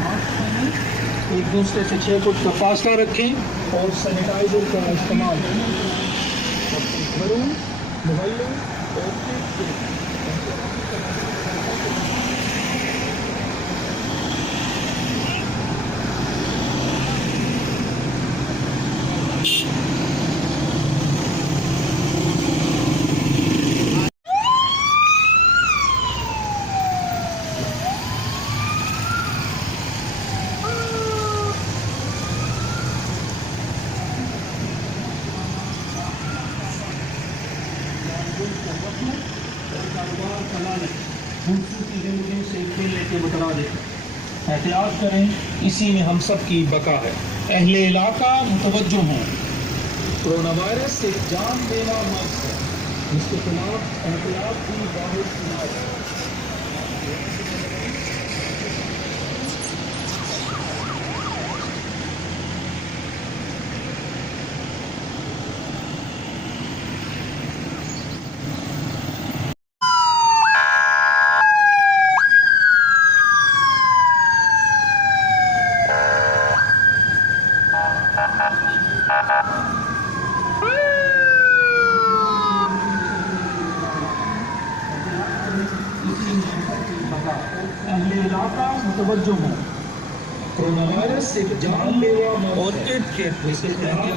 Mask पहनें, एक दूसरे से 6 फुट का फासला रखें और सैनिटाइजर का इस्तेमाल करें। अपने घरों, मोहल्लों और कारोबार चलाने, खूबसूरती जिंदगी से खेलने के बतरा दे। एहतियात करें, इसी में हम सब की बका है। अहले इलाका मुतवज्जो हों, कोरोना वायरस एक जानलेवा मर्ज है जिसके खिलाफ एहतियात की वाहिद इलाज है। अहले इलाका मुतवज्जो हों, कोरोना वायरस एक जानलेवा मर्ज है और इसके खिलाफ